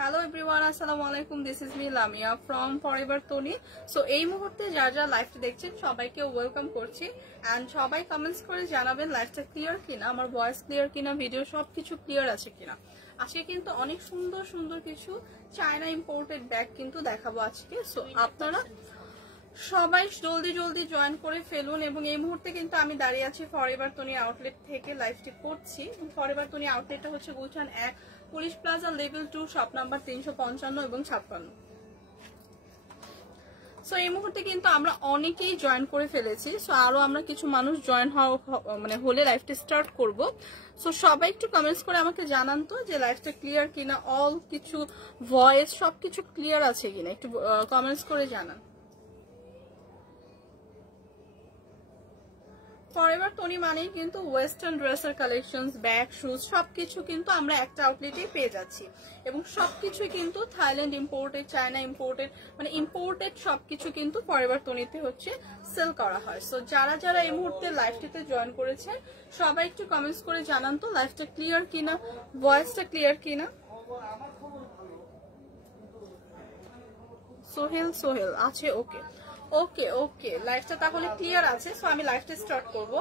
Hello everyone, আসসালামু আলাইকুম। This is me Lamia from forever Toni. So এই মুহূর্তে যারা লাইভটি দেখছেন সবাইকে ওয়েলকাম করছি অ্যান্ড সবাই কমেন্টস করে জানাবেন লাইভটা ক্লিয়ার কিনা, আমার ভয়েস ক্লিয়ার কিনা, ভিডিও সবকিছু ক্লিয়ার আছে কিনা। আজকে কিন্তু অনেক সুন্দর সুন্দর কিছু চায়না ইম্পোর্টেড ব্যাগ কিন্তু দেখাবো আজকে। সো আপনারা সবাই জলদি জলদি জয়েন করে ফেলুন। এবং এই মুহূর্তে কিন্তু আমি দাঁড়িয়ে আছি ফরএভার তনি আউটলেট থেকে লাইভটি করছি। ফরএভার তনি আউটলেটটা হচ্ছে Gulshan 1 police plaza level 2 shop number 355 এবং 56। সো এই মুহূর্তে কিন্তু আমরা অনেকেই জয়েন করে ফেলেছি। সো আরো আমরা কিছু মানুষ জয়েন হলে লাইভটা স্টার্ট করব। সো সবাই একটু কমেন্টস করে আমাকে জানান তো যে লাইভটা ক্লিয়ার কিনা, অল কিছু ভয়েস সবকিছু ক্লিয়ার আছে কিনা, একটু কমেন্টস করে জানান। ফরএভার তনি মানেই কিন্তু ওয়েস্টার্ন ড্রেসের কালেকশনস, ব্যাগ, শুজ সবকিছু কিন্তু আমরা একটা আউটলেটেই পেয়ে যাচ্ছি। এবং সবকিছু কিন্তু থাইল্যান্ড ইম্পোর্টেড, চায়না ইম্পোর্টেড, মানে ইম্পোর্টেড সবকিছু কিন্তু ফরএভার তনিতে হচ্ছে সেল করা হয়। সো যারা যারা এই মুহূর্তে লাইভটিতে জয়েন করেছেন সবাই একটু কমেন্টস করে জানান তো লাইভটা ক্লিয়ার কিনা, ভয়েসটা ক্লিয়ার কিনা। সোহেল আছে, ওকে ওকে ওকে, লাইভটা তাহলে ক্লিয়ার আছে। সো আমি লাইভটা স্টার্ট করব।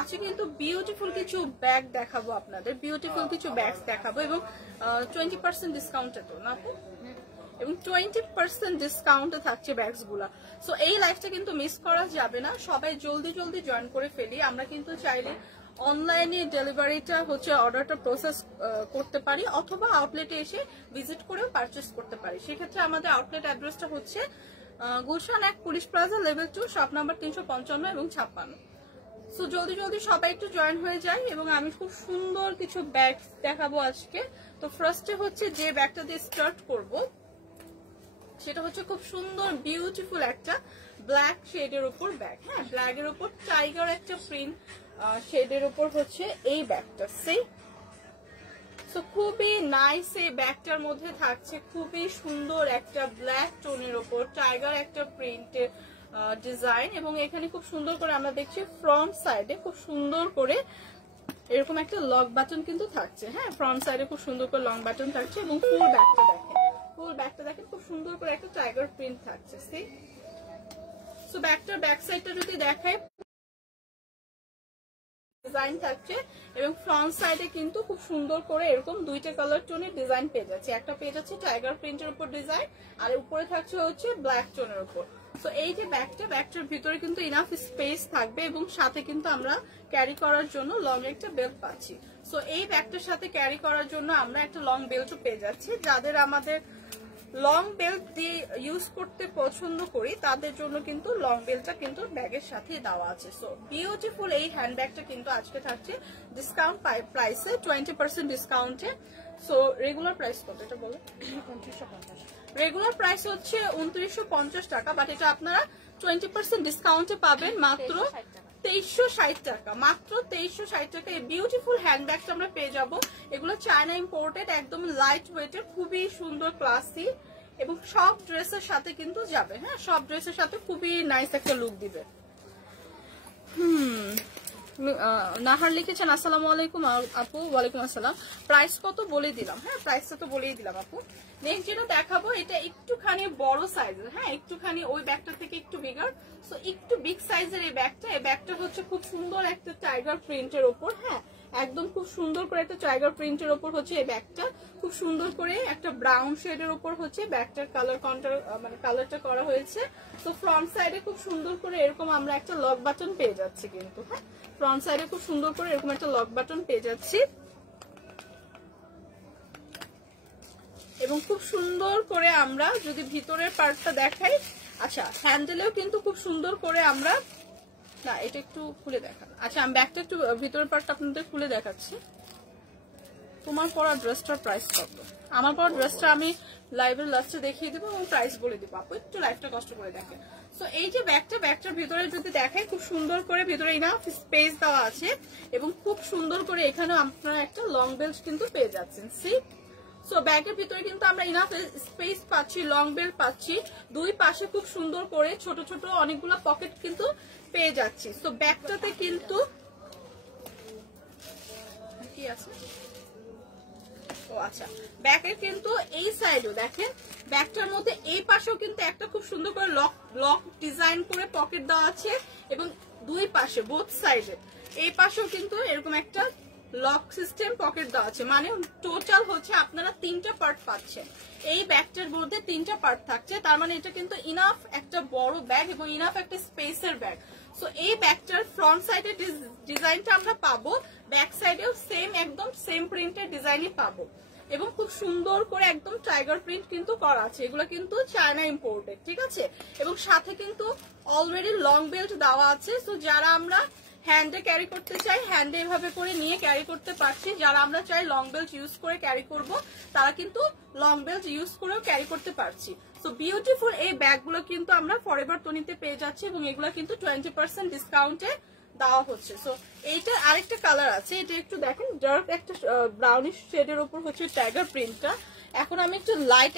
আজকে কিন্তু বিউটিফুল কিছু ব্যাগ দেখাবো আপনাদের, বিউটিফুল কিছু ব্যাগস দেখাবো এবং 20% ডিসকাউন্টে তো না, এবং 20% ডিসকাউন্টে থাকছে ব্যাগস গুলা। সো এই লাইভটা কিন্তু মিস করা যাবে না, সবাই জলদি জলদি জয়েন করে ফেলি। আমরা কিন্তু চাইলে অনলাইনে ডেলিভারিটা হচ্ছে অর্ডারটা প্রসেস করতে পারি, অথবা আউটলেটে এসে ভিজিট করেও পারচেস করতে পারি। সেক্ষেত্রে আমাদের আউটলেট অ্যাড্রেসটা হচ্ছে Gulshan 1 police plaza level 2 shop number 355 এবং 56। সো জলদি জলদি সবাই একটু জয়েন হয়ে যায় এবং আমি খুব সুন্দর কিছু ব্যাগ দেখাবো আজকে। তো ফার্স্টে হচ্ছে যে ব্যাগটা দিয়ে স্টার্ট করব সেটা হচ্ছে খুব সুন্দর বিউটিফুল একটা ব্ল্যাক শেডের উপর ব্যাগ। হ্যাঁ, ব্ল্যাকের উপর টাইগার একটা প্রিন্ট শেডের উপর হচ্ছে এই ব্যাগটা। সো খুবই নাইস, এই ব্যাগটার মধ্যে থাকছে খুবই সুন্দর একটা ব্ল্যাক টোনের উপর টাইগার একটা প্রিন্টের ডিজাইন। এবং এখানে খুব সুন্দর করে আমরা দেখছি ফ্রন্ট সাইডে খুব সুন্দর করে এরকম একটা লক বাটন কিন্তু থাকছে। হ্যাঁ, ফ্রন্ট সাইডে খুব সুন্দর করে লং বাটন থাকছে এবং ফুল ব্যাগটা দেখেন খুব সুন্দর করে একটা টাইগার প্রিন্ট থাকছে। সো ব্যাগটার ব্যাক সাইডটা যদি দেখাই ডিজাইন থাকছে এবং ফ্রন্ট সাইডে কিন্তু খুব সুন্দর করে এরকম দুইটা কালার টোনের ডিজাইন পেয়ে যাচ্ছে। একটা পেয়ে যাচ্ছে টাইগার প্রিন্টের উপর ডিজাইন, আর উপরে থাকছে হচ্ছে ব্ল্যাক টোনের উপর। সো এই যে ব্যাগটার ভিতরে কিন্তু ইনাফ স্পেস থাকবে এবং সাথে কিন্তু আমরা ক্যারি করার জন্য লং একটা বেল্ট পাচ্ছি। সো এই ব্যাগটার সাথে ক্যারি করার জন্য আমরা একটা লং বেল্টও পেয়ে যাচ্ছি। যাদের আমাদের লং বেল্ট দিয়ে ইউজ করতে পছন্দ করি তাদের জন্য কিন্তু লং বেল্টটা কিন্তু ব্যাগের সাথে দেওয়া আছে। সো বিউটিফুল এই হ্যান্ড ব্যাগটা কিন্তু আজকে থাকছে ডিসকাউন্ট প্রাইসে, 20% ডিসকাউন্টে। সো রেগুলার প্রাইস কত এটা বলো? 2950। রেগুলার প্রাইস হচ্ছে 2950 টাকা, বাট এটা আপনারা 20% ডিসকাউন্টে পাবেন মাত্র 2360 টাকা। মাত্র 2360 টাকা এই বিউটিফুল হ্যান্ড ব্যাগটা আমরা পেয়ে যাবো। এগুলো চায়না ইম্পোর্টেড, একদম লাইট ওয়েটের, খুবই সুন্দর ক্লাসি এবং সব ড্রেসের সাথে কিন্তু যাবে। হ্যাঁ, সব ড্রেসের সাথে খুবই নাইস একটা লুক দিবে। নাহার লিখেছেন আসসালামু আলাইকুম আপু। ওয়ালাইকুম আসসালাম। প্রাইস কত বলে দিলাম। হ্যাঁ, প্রাইসটা তো বলেই দিলাম আপু। নেক্সট যেটা দেখাবো এটা একটুখানি বড় সাইজের। হ্যাঁ, একটুখানি ওই ব্যাগটা থেকে একটু বিগার, সো একটু বিগ সাইজের এই ব্যাগটা হচ্ছে খুব সুন্দর একটা টাইগার প্রিন্টের ওপর। হ্যাঁ, একদম খুব সুন্দর করে একটা টাইগার প্রিন্টের ওপর হচ্ছে এই ব্যাগটা, খুব সুন্দর করে একটা ব্রাউন শেডের ওপর হচ্ছে ব্যাগটার কালারটা করা হয়েছে। তো ফ্রন্ট সাইডে খুব সুন্দর করে এরকম আমরা একটা লক বাটন পেয়ে যাচ্ছি কিন্তু। হ্যাঁ, ফ্রন্ট সাইডে খুব সুন্দর করে এরকম একটা লক বাটন পেয়ে যাচ্ছি এবং খুব সুন্দর করে আমরা যদি ভিতরের পার্টটা দেখাই, আচ্ছা হ্যান্ডেলেও কিন্তু খুব সুন্দর করে আমরা, না এটা একটু খুলে দেখান। আচ্ছা আমি ব্যাগটা একটু ভিতরের পার্টটা আপনাদের খুলে দেখাচ্ছি। তোমার পরা ড্রেসটার প্রাইস কত? আমার পরা ড্রেসটা আমি লাইভের লাস্টে দেখিয়ে দেবো এবং প্রাইস বলে দেবো। আপু একটু লাইভটা কষ্ট করে দেখেন। সো এই যে ব্যাগটার ভিতরে যদি দেখাই খুব সুন্দর করে ভিতরে ইনাফ স্পেস দেওয়া আছে এবং খুব সুন্দর করে এখানে আপনারা একটা লং বেল্ট কিন্তু পেয়ে যাচ্ছেন। সো ব্যাগের ভিতরে কিন্তু আমরা ইনাফ স্পেস পাচ্ছি, লং বেল্ট পাচ্ছি, দুই পাশে খুব সুন্দর করে ছোট ছোট অনেকগুলো পকেট কিন্তু পেয়ে যাচ্ছি। সো ব্যাগটাতে কিন্তু কি আছে ও আচ্ছা, ব্যাকের কিন্তু এই সাইডও দেখেন, ব্যাকটার মধ্যে এই পাশেও কিন্তু একটা খুব সুন্দর করে লক ডিজাইন করে পকেট দেওয়া আছে, এবং দুই পাশে বোথ সাইডে এই পাশেও কিন্তু এরকম একটা লক সিস্টেম পকেট দেওয়া আছে। মানে টোটাল হচ্ছে আপনারা 3টা পার্ট পাচ্ছেন। এই ব্যাগটার মধ্যে 3টা পার্ট থাকছে, তার মানে এটা কিন্তু ইনাফ একটা বড় ব্যাগ এবং ইনাফ একটা স্পেসের ব্যাগ। সো এই ব্যাগটার ফ্রন্ট সাইডের ডিজাইনটা আমরা পাবো, ব্যাক সাইডেও সেম একদম সেম প্রিন্টের ডিজাইনই পাবো, এবং খুব সুন্দর করে একদম টাইগার প্রিন্ট কিন্তু করা আছে। এগুলো কিন্তু চায়না ইম্পোর্টেড, ঠিক আছে। এবং সাথে কিন্তু অলরেডি লং বেল্ট দেওয়া আছে। সো যারা আমরা হ্যান্ডে ক্যারি করতে চাই, হ্যান্ডে এভাবে করে নিয়ে ক্যারি করতে পারছি। যারা আমরা চাই লং বেল্ট ইউজ করে ক্যারি করব, তারা কিন্তু লং বেল্ট ইউজ করেও ক্যারি করতে পারছি। সো বিউটিফুল এই ব্যাগগুলো কিন্তু আমরা ফরএভার তনিতে পেয়ে যাচ্ছি, এবং এগুলো কিন্তু 20% ডিসকাউন্টে দেওয়া হচ্ছে। সো এইটা আরেকটা কালার আছে, এটা একটু দেখেন ডার্ক একটা ব্রাউনিশ শেডের উপর হচ্ছে টাইগার প্রিন্টটা। এখন আমি একটু লাইট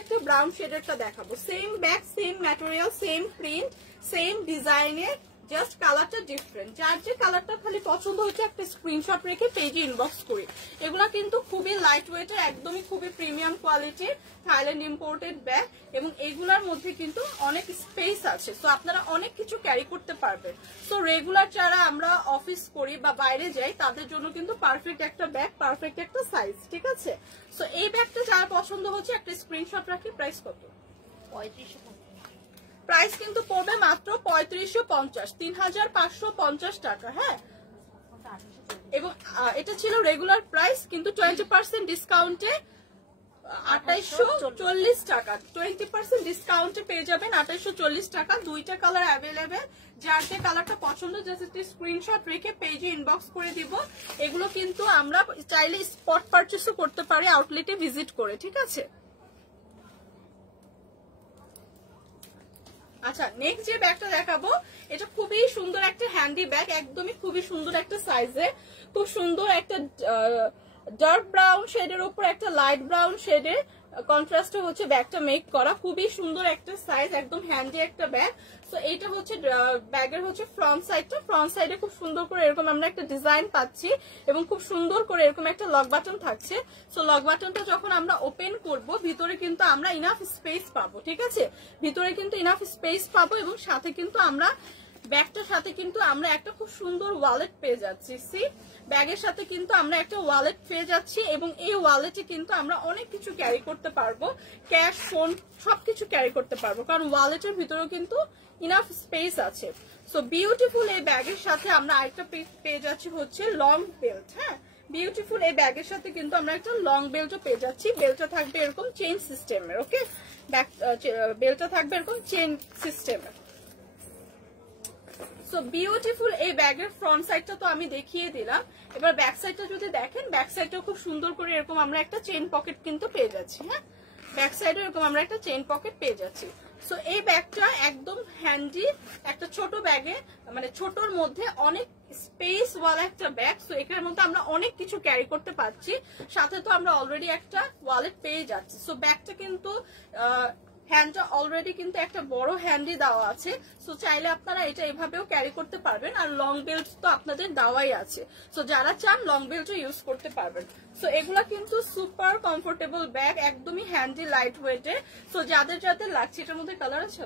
একটা ব্রাউন শেডেরটা দেখাবো। Same bag, same material, same print, same ডিজাইনের, জাস্ট কালারটা ডিফারেন্ট। যার যে কালারটা খালি পছন্দ হচ্ছে একটা স্ক্রিনশট রেখে পেজে ইনবক্স করি। এগুলা কিন্তু খুবই লাইট ওয়েটের, একদমই খুবই প্রিমিয়াম কোয়ালিটির থাইল্যান্ড ইম্পোর্টেড ব্যাগ, এবং এগুলার মধ্যে কিন্তু অনেক স্পেস আছে। সো আপনারা অনেক কিছু ক্যারি করতে পারবেন। সো রেগুলার যারা আমরা অফিস করি বা বাইরে যাই, তাদের জন্য কিন্তু পারফেক্ট একটা ব্যাগ, পারফেক্ট একটা সাইজ, ঠিক আছে। সো এই ব্যাগটা যারা পছন্দ হচ্ছে একটা স্ক্রিনশট রাখি। প্রাইস কত? 3550। প্রাইস কিন্তু পড়বে মাত্র 3550, 3550 টাকা। হ্যাঁ, এবং এটা ছিল রেগুলার প্রাইস, কিন্তু 20% ডিসকাউন্টে 2840 টাকা। 20% ডিসকাউন্টে পেয়ে যাবেন 2840 টাকা। দুইটা কালার অ্যাভেলেবেল, যার যে কালারটা পছন্দ জাস্ট স্ক্রিনশট রেখে পেজে ইনবক্স করে দিব। এগুলো কিন্তু আমরা চাইলে স্পট পারচেসও করতে পারি আউটলেটে ভিজিট করে, ঠিক আছে। আচ্ছা, নেক্সট যে ব্যাগটা দেখাবো, এটা খুবই সুন্দর একটা হ্যান্ডি ব্যাগ, একদমই খুবই সুন্দর একটা সাইজে, খুব সুন্দর একটা ডার্ক ব্রাউন শেডের উপর একটা লাইট ব্রাউন শেডের কন্ট্রাস্টে হচ্ছে ব্যাগটা মেক করা। খুবই সুন্দর একটা সাইজ, একদম হ্যান্ডি একটা ব্যাগ। সো এইটা হচ্ছে ব্যাগের হচ্ছে ফ্রন্ট সাইডটা। ফ্রন্ট সাইডে খুব সুন্দর করে এরকম আমরা একটা ডিজাইন পাচ্ছি, এবং খুব সুন্দর করে এরকম একটা লক বাটন থাকছে। সো লক বাটনটা যখন আমরা ওপেন করব, ভিতরে কিন্তু আমরা ইনাফ স্পেস পাবো, ঠিক আছে। ভিতরে কিন্তু ইনাফ স্পেস পাবো, এবং সাথে কিন্তু আমরা ব্যাগটার সাথে কিন্তু আমরা একটা খুব সুন্দর ওয়ালেট পেয়ে যাচ্ছি। সি, ব্যাগের সাথে কিন্তু আমরা একটা ওয়ালেট পেয়ে যাচ্ছি, এবং এই ওয়ালেটে কিন্তু আমরা অনেক কিছু ক্যারি করতে পারবো, ক্যাশ, ফোন সবকিছু ক্যারি করতে পারবো, কারণ ওয়ালেটের ভিতরেও কিন্তু ইনাফ স্পেস আছে। সো বিউটিফুল এই ব্যাগের সাথে আমরা আরেকটা পেয়ে যাচ্ছি হচ্ছে লং বেল্ট। হ্যাঁ, বিউটিফুল এই ব্যাগের সাথে কিন্তু আমরা একটা লং বেল্টও পেয়ে যাচ্ছি। বেল্টটা থাকবে এরকম চেইন সিস্টেমের, ওকে, বেল্টটা থাকবে এরকম চেইন সিস্টেমের। সো বিউটিফুল এই ব্যাগের ফ্রন্ট সাইডটা তো আমি দেখিয়ে দিলাম। এবার ব্যাক সাইডটা যদি দেখেন, ব্যাক সাইডটা খুব সুন্দর করে এরকম আমরা একটা চেইন পকেট কিন্তু পেয়ে যাচ্ছি। হ্যাঁ, ব্যাক সাইডে এরকম আমরা একটা চেইন পকেট পেয়ে যাচ্ছি। সো এই ব্যাগটা একদম হ্যান্ডি একটা ছোট ব্যাগে, মানে ছোটর মধ্যে অনেক স্পেস ওয়ালা একটা ব্যাগ। সো এখানের মধ্যে আমরা অনেক কিছু ক্যারি করতে পারছি, সাথে তো আমরা অলরেডি একটা ওয়ালেট পেয়ে যাচ্ছি। সো ব্যাগটা কিন্তু হ্যান্ডটা অলরেডি কিন্তু একটা বড় হ্যান্ডি দেওয়া আছে। সো চাইলে আপনারা এটা এভাবেও ক্যারি করতে পারবেন, আর লং বেল্ট তো আপনাদের দেওয়াই আছে। সো যারা চান লং বেল্টও ইউজ করতে পারবেন। সো এগুলা কিন্তু সুপার কমফোর্টেবল ব্যাগ, একদমই হ্যান্ডি, লাইট ওয়েটের। সো যাদের যাদের লাগছে, এটার মধ্যে কালার আছে।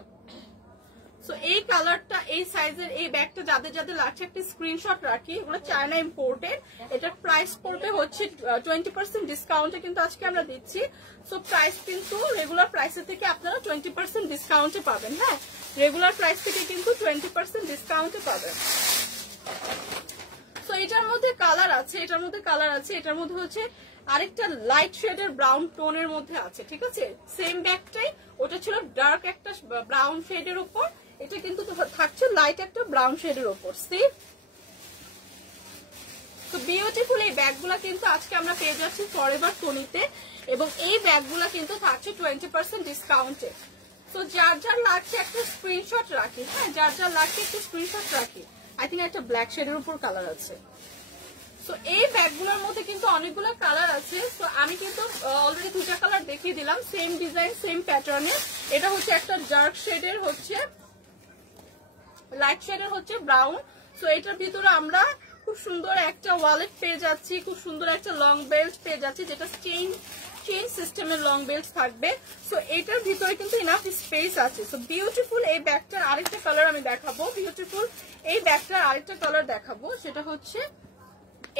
সো এই কালারটা, এই সাইজের এই ব্যাগটা যাদের যাদের লাগছে একটা স্ক্রিনশট রাখি। এগুলো চায়না ইম্পোর্টেড। এটার প্রাইস পড়বে হচ্ছে 20% ডিসকাউন্টে কিন্তু আজকে আমরা দিচ্ছি। সো প্রাইস কিন্তু রেগুলার প্রাইসের থেকে আপনারা 20% ডিসকাউন্টে পাবেন। হ্যাঁ, রেগুলার প্রাইস থেকে কিন্তু 20% ডিসকাউন্টে পাবেন। সো এটার মধ্যে কালার আছে, এটার মধ্যে কালার আছে, এটার মধ্যে হচ্ছে আরেকটা লাইট শেডের ব্রাউন টোনের মধ্যে আছে, ঠিক আছে। সেম ব্যাগটাই, ওটা ছিল ডার্ক একটা ব্রাউন শেডের উপর, এটা কিন্তু থাকছে লাইট একটা ব্রাউন শেডের উপর। সি, তো বিউটিফুল এই ব্যাগগুলা কিন্তু আজকে আমরা পেয়ে যাচ্ছি ফরএভার তনিতে, এবং এই ব্যাগগুলা কিন্তু থাকছে 20% ডিসকাউন্টে। সো যার যার লাগছে একটা স্ক্রিনশট রাখি। হ্যাঁ, যার যার লাগছে একটা স্ক্রিনশট রাখি। আই থিঙ্ক একটা ব্ল্যাক শেডের উপর কালার আছে। সো এই ব্যাগগুলোর মধ্যে কিন্তু অনেকগুলো কালার আছে। সো আমি কিন্তু অলরেডি দুটা কালার দেখিয়ে দিলাম, সেম ডিজাইন, সেম প্যাটার্নের। এটা হচ্ছে একটা ডার্ক শেডের, হচ্ছে লাইট শেডের হচ্ছে ব্রাউন। সো এটার ভিতরে আমরা খুব সুন্দর একটা ওয়ালেট পেয়ে যাচ্ছি, খুব সুন্দর একটা লং বেল্ট পেয়ে যাচ্ছি, যেটা চেইন সিস্টেমের লং বেল্ট থাকবে। সো এটার ভিতরে কিন্তু ইনাফ স্পেস আছে। সো বিউটিফুল এই ব্যাগটার আরেকটা কালার আমি দেখাবো, বিউটিফুল এই ব্যাগটার আরেকটা কালার দেখাবো, সেটা হচ্ছে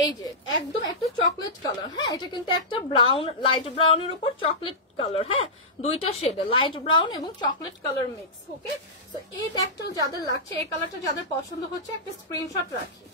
এই যে একদম একটা চকলেট কালার। হ্যাঁ, এটা কিন্তু একটা ব্রাউন, লাইট ব্রাউনের উপর চকলেট কালার। হ্যাঁ, দুইটা শেডে লাইট ব্রাউন এবং চকলেট কালার মিক্স। ওকে, সো এই ব্যাগটা যাদের লাগছে, এই কালারটা যাদের পছন্দ হচ্ছে, একটা স্ক্রিনশট রাখি।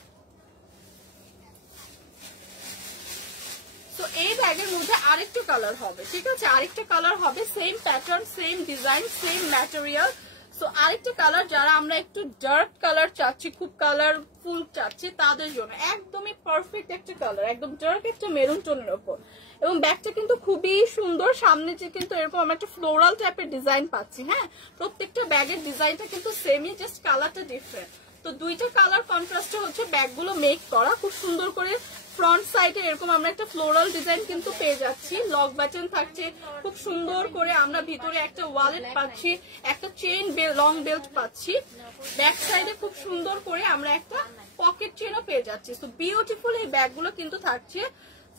তো এই ব্যাগের মধ্যে আরেকটা কালার হবে, ঠিক আছে, আরেকটা কালার হবে, same pattern, same design, same material. So আরেকটা কালার যারা আমরা একটু ডার্ক কালার চাচ্ছি, খুব কালারফুল চাচ্ছি, তাদের জন্য একদমই পারফেক্ট একটা কালার, একদম ডার্ক একটা মেরুন টোনের ওপর। এবং ব্যাগটা কিন্তু খুবই সুন্দর, সামনে যে কিন্তু এরকম আমরা একটা ফ্লোরাল টাইপের ডিজাইন পাচ্ছি। হ্যাঁ, প্রত্যেকটা ব্যাগের ডিজাইনটা কিন্তু সেমই, জাস্ট কালারটা ডিফারেন্ট। তো দুইটা কালার কন্ট্রাস্টে হচ্ছে ব্যাগগুলো মেক করা, খুব সুন্দর করে ফ্রন্ট সাইডে এরকম আমরা একটা ফ্লোরাল ডিজাইন কিন্তু পেয়ে যাচ্ছি, লক বাটন থাকছে, খুব সুন্দর করে আমরা ভিতরে একটা ওয়ালেট পাচ্ছি, একটা চেইন লং বেল্ট পাচ্ছি, ব্যাক সাইডে খুব সুন্দর করে আমরা একটা পকেট চেনও পেয়ে যাচ্ছি। তো বিউটিফুল এই ব্যাগগুলো কিন্তু থাকছে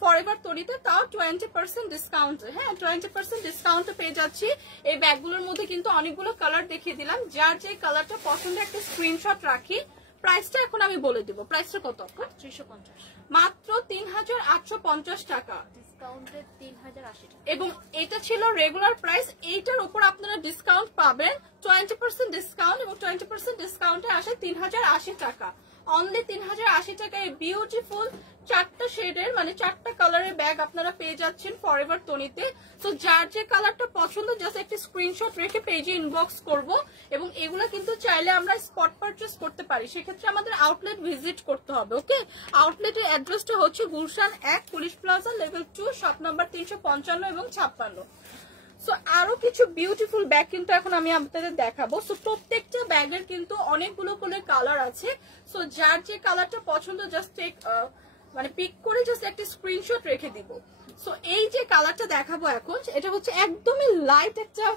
ফরএভার তরিতে, তাও 20% ডিসকাউন্ট। হ্যাঁ, 20% ডিসকাউন্টে পেয়ে যাচ্ছি। এই ব্যাগগুলোর মধ্যে কিন্তু অনেকগুলো কালার দেখিয়ে দিলাম, যার যে কালারটা পছন্দ একটা স্ক্রিনশট রাখি। প্রাইসটা এখন আমি বলে দিব, প্রাইসটা কত? 350, মাত্র 3850 টাকা, ডিসকাউন্টে 3080 টাকা। এবং এটা ছিল রেগুলার প্রাইস, এইটার উপর আপনারা ডিসকাউন্ট পাবেন 20% ডিসকাউন্ট, এবং 20% ডিসকাউন্টে আসে 3080 টাকা, অনলি 3080 টাকায় বিউটিফুল চারটা শেডের মানে চারটা কালারের ব্যাগ আপনারা পেয়ে যাচ্ছেন ফরএভার তনিতে। তো যার যে কালারটা পছন্দ জাস্ট একটা স্ক্রিনশট রেখে পেজে ইনবক্স করব, এবং এগুলা কিন্তু চাইলে আমরা স্পট পারচেজ করতে পারি, সেক্ষেত্রে আমাদের আউটলেট ভিজিট করতে হবে। ওকে, আউটলেটের অ্যাড্রেসটা হচ্ছে Gulshan 1 police plaza level 2 shop number 355 এবং 56। সো আরো কিছু বিউটিফুল ব্যাগ কিন্তু এখন আমি আপনাদের দেখাবো। সো প্রত্যেকটা ব্যাগের কিন্তু অনেকগুলো করে কালার আছে। সো যার যে কালারটা পছন্দ জাস্ট টেক মানে পিক করে জাস্ট একটা স্ক্রিনশট রেখে দিব। সো এই যে কালারটা দেখাবো এখন, এটা হচ্ছে একদমই লাইট একটা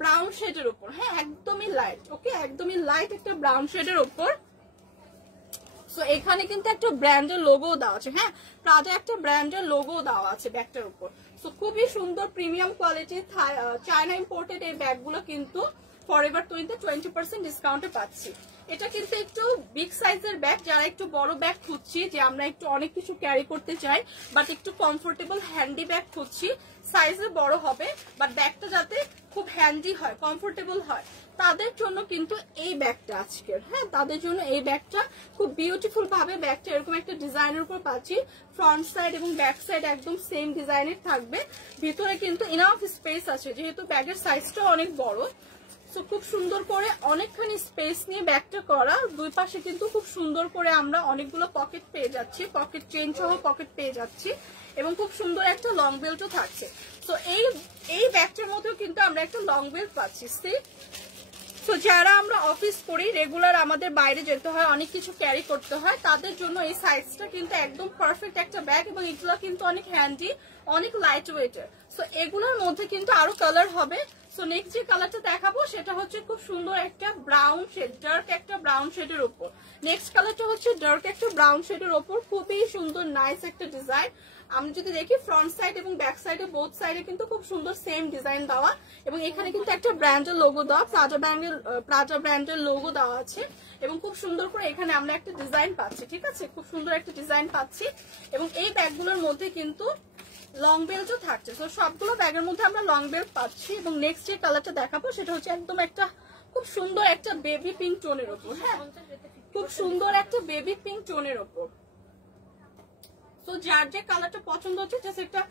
ব্রাউন শেডের উপর। হ্যাঁ, একদমই লাইট। ওকে, একদমই লাইট একটা ব্রাউন শেডের উপর। সো এখানে কিন্তু একটা ব্র্যান্ডের লোগো দেওয়া আছে। হ্যাঁ, প্রাজা একটা ব্র্যান্ডের লোগো দেওয়া আছে ব্যাগটার উপর। সো খুবই সুন্দর প্রিমিয়াম কোয়ালিটির চায়না ইম্পোর্টেড এই ব্যাগগুলো কিন্তু ফরএভার 20% ডিসকাউন্টে পাচ্ছি। এটা কিন্তু একটু বিগ সাইজের ব্যাগ, যারা একটু বড় ব্যাগ খুঁজছি, যে আমরা একটু অনেক কিছু ক্যারি করতে চাই বাট একটু কমফোর্টেবল হ্যান্ডি ব্যাগ খুঁজছি, সাইজে বড় হবে বাট ব্যাগটা যাতে খুব হ্যান্ডি হয়, কমফোর্টেবল হয়, তাদের জন্য কিন্তু এই ব্যাগটা আজকের। হ্যাঁ, তাদের জন্য এই ব্যাগটা খুব বিউটিফুল ভাবে ব্যাগটা এরকম একটা ডিজাইনের উপর পাচ্ছি, ফ্রন্ট সাইড এবং ব্যাক সাইড একদম সেম ডিজাইনের থাকবে, ভিতরে কিন্তু ইনাফ স্পেস আছে যেহেতু ব্যাগের সাইজটাও অনেক বড়। সো খুব সুন্দর করে অনেকখানি স্পেস নিয়ে ব্যাগটা করা, দুই পাশে কিন্তু খুব সুন্দর করে আমরা অনেকগুলো পকেট পেয়ে যাচ্ছি, পকেট চেইন সহ পকেট পেয়ে যাচ্ছি, এবং খুব সুন্দর একটা লং বেল্টও থাকছে। সো এই ব্যাগটার মধ্যেও কিন্তু আমরা একটা লং বেল্ট পাচ্ছি। তো যারা আমরা অফিস করি, রেগুলার আমাদের বাইরে যেতে হয়, অনেক কিছু ক্যারি করতে হয়, তাদের জন্য এই সাইজটা কিন্তু একদম পারফেক্ট একটা ব্যাগ, এবং এগুলো কিন্তু অনেক হ্যান্ডি, অনেক লাইট ওয়েটের। সো এগুলোর মধ্যে কিন্তু আরো কালার হবে। সো নেক্সট যে কালারটা দেখাবো সেটা হচ্ছে খুব সুন্দর একটা ব্রাউন শেড, ডার্ক একটা ব্রাউন শেডের উপর। নেক্সট কালারটা হচ্ছে ডার্ক একটা ব্রাউন শেডের উপর, খুবই সুন্দর নাইস একটা ডিজাইন। আমি যদি দেখি ফ্রন্ট সাইড এবং ব্যাক সাইডে বোথ সাইডে কিন্তু খুব সুন্দর সেম ডিজাইন দেওয়া, এবং এখানে কিন্তু একটা ব্র্যান্ডের লোগো দেওয়া, প্রাজা ব্র্যান্ডের লোগো দেওয়া আছে, এবং খুব সুন্দর করে এখানে আমরা একটা ডিজাইন পাচ্ছি। ঠিক আছে, খুব সুন্দর একটা ডিজাইন পাচ্ছি, এবং এই ব্যাগগুলোর মধ্যে কিন্তু লং বেল্টও থাকছে। তো সবগুলো ব্যাগের মধ্যে আমরা লং বেল্ট পাচ্ছি, এবং নেক্সট যে কালারটা দেখাবো সেটা হচ্ছে একদম একটা খুব সুন্দর একটা বেবি পিঙ্ক টোনের ওপর। হ্যাঁ, খুব সুন্দর একটা বেবি পিঙ্ক টোনের ওপর। তো যার যে কালারটা পছন্দ হচ্ছে জাস্ট একটা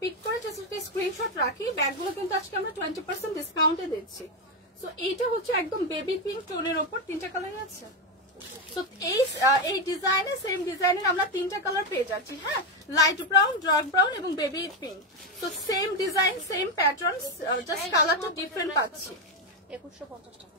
পিক করে জাস্ট একটা স্ক্রিনশট রাখি। ব্যাগগুলো কিন্তু আজকে আমরা 20% ডিসকাউন্টে দিচ্ছি। সো এইটা হচ্ছে একদম বেবি পিঙ্ক টোনের ওপর, তিনটা কালার আছে। তো এই ডিজাইনে সেম ডিজাইনের আমরা তিনটা কালার পেয়ে যাচ্ছি। হ্যাঁ, লাইট ব্রাউন, ডার্ক ব্রাউন এবং বেবি পিঙ্ক। তো same design, same pattern, just কালারটা ডিফারেন্ট পাচ্ছি। 2150 টাকা।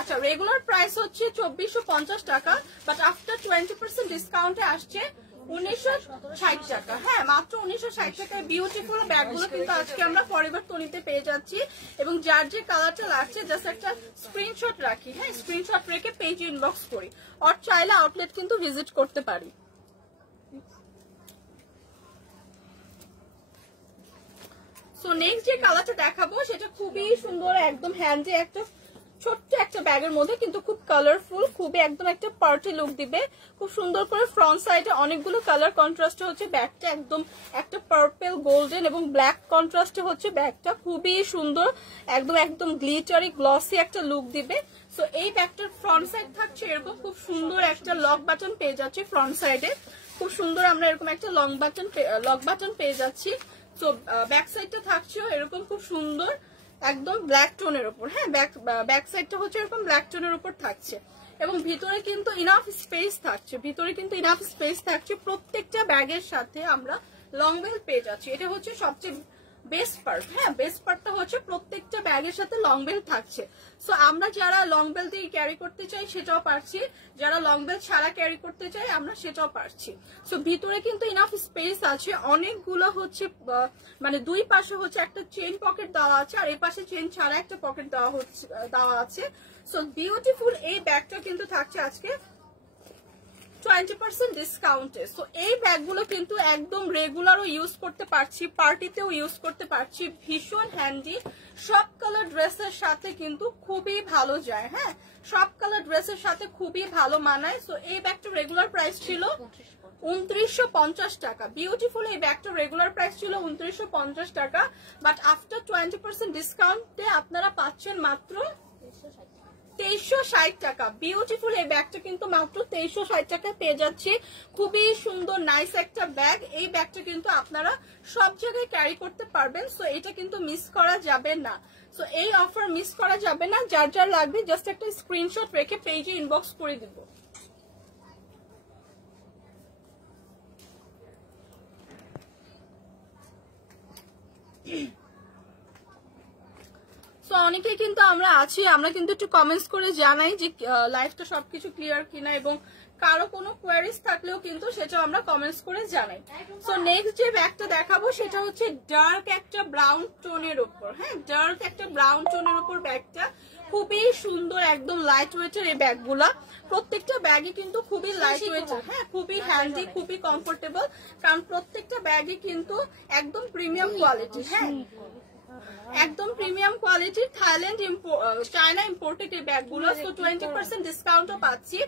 আচ্ছা, রেগুলার প্রাইস হচ্ছে 2450 টাকা, বাট আফটার 20% ডিসকাউন্টে আসছে 1960 টাকা। হ্যাঁ, মাত্র 1960 টাকায় বিউটিফুল ব্যাগগুলো কিন্তু আজকে আমরা ফরএভার তনিতে পেয়ে যাচ্ছি। এবং যার যে কালারটা লাগছে জাস্ট একটা স্ক্রিনশট রাখি। হ্যাঁ, স্ক্রিনশট রেখে পেজ ইনবক্স করি, আর চাইলে আউটলেট কিন্তু ভিজিট করতে পারি। সো নেক্সট যে কালারটা দেখাবো সেটা খুবই সুন্দর, একদম হ্যান্ডি একটা ছোট্ট একটা ব্যাগের মধ্যে কিন্তু খুব কালারফুল, খুবই একদম একটা পার্টি লুক দিবে। খুব সুন্দর করে ফ্রন্ট সাইডে অনেকগুলো কালার কন্ট্রাস্ট হচ্ছে ব্যাগটা, একদম একটা পার্পল, গোল্ডেন এবং ব্ল্যাক কন্ট্রাস্টে হচ্ছে ব্যাগটা। খুবই সুন্দর, একদম একদম গ্লিটারি গ্লসি একটা লুক দিবে। সো এই ব্যাগটার ফ্রন্ট সাইড থাকছে এরকম খুব সুন্দর একটা লক বাটন পেয়ে যাচ্ছে ফ্রন্ট সাইডে। খুব সুন্দর আমরা এরকম একটা লক বাটন পেয়ে যাচ্ছি। সো ব্যাক সাইডটা থাকছেও এরকম খুব সুন্দর একদম ব্ল্যাক টোনের উপর। হ্যাঁ, ব্যাক সাইডটা হচ্ছে এরকম ব্ল্যাক টোনের উপর থাকছে এবং ভিতরে কিন্তু ইনাফ স্পেস থাকছে, প্রত্যেকটা ব্যাগের সাথে আমরা লং বেল্ট পেয়ে যাচ্ছি। এটা হচ্ছে সবচেয়ে বেস্ট পার্ট। হ্যাঁ, বেস্ট পার্টটা হচ্ছে প্রত্যেকটা ব্যাগের সাথে লং বেল্ট থাকছে। সো আমরা যারা লং বেল্ট দিয়ে ক্যারি করতে চাই সেটাও পারছি, যারা লং বেল্ট ছাড়া ক্যারি করতে চাই আমরা সেটাও পারছি। সো ভিতরে কিন্তু ইনাফ স্পেস আছে, অনেকগুলো হচ্ছে মানে দুই পাশে হচ্ছে একটা চেইন পকেট দেওয়া আছে, আর এই পাশে চেইন ছাড়া একটা পকেট দেওয়া আছে। সো বিউটিফুল এই ব্যাগটা কিন্তু থাকছে আজকে 20% ডিসকাউন্টে। সো এই ব্যাগগুলো কিন্তু একদম রেগুলারও ইউজ করতে পারছি, পার্টিতেও ইউজ করতে পারছি, ভীষণ হ্যান্ডি। সব কালার ড্রেসের সাথে কিন্তু খুবই ভালো যায়। হ্যাঁ, সব কালার ড্রেসের সাথে খুবই ভালো মানায়। সো এই ব্যাগটার রেগুলার প্রাইস ছিল 2950 টাকা। বিউটিফুল এই ব্যাগটার রেগুলার প্রাইস ছিল 2950 টাকা, বাট আফটার 20% ডিসকাউন্টে আপনারা পাচ্ছেন মাত্র 2360 টাকা। বিউটিফুল এই ব্যাগটা কিন্তু মাত্র 2360 টাকায় পেয়ে যাচ্ছি। খুবই সুন্দর নাইস একটা ব্যাগ। এই ব্যাগটা কিন্তু আপনারা সব জায়গায় ক্যারি করতে পারবেন। সো এটা কিন্তু মিস করা যাবে না। সো এই অফার মিস করা যাবে না। যার যার লাগবে জাস্ট একটা স্ক্রিনশট রেখে পেজে ইনবক্স করে দিব। সো অনেকেই কিন্তু আমরা আছি, আমরা কিন্তু একটু কমেন্টস করে জানাই যে লাইফটা সবকিছু ক্লিয়ার কিনা, এবং কারো কোনো কোয়ারিজ থাকলেও কিন্তু সেটা আমরা কমেন্টস করে জানাই। সো নেক্সট যে ব্যাগটা দেখাবো সেটা হচ্ছে ডার্ক একটা ব্রাউন টোনের উপর। হ্যাঁ, ডার্ক একটা ব্রাউন টোনের উপর ব্যাগটা খুবই সুন্দর, একদম লাইট ওয়েটের এই ব্যাগগুলা। প্রত্যেকটা ব্যাগই কিন্তু খুবই লাইট ওয়েটের। হ্যাঁ, খুবই হ্যান্ডি, খুবই কমফোর্টেবল, কারণ প্রত্যেকটা ব্যাগই কিন্তু একদম প্রিমিয়াম কোয়ালিটি। হ্যাঁ, একদম premium quality, Thailand China imported এই ব্যাগগুলো। সো 20% ডিসকাউন্টও পাচ্ছি।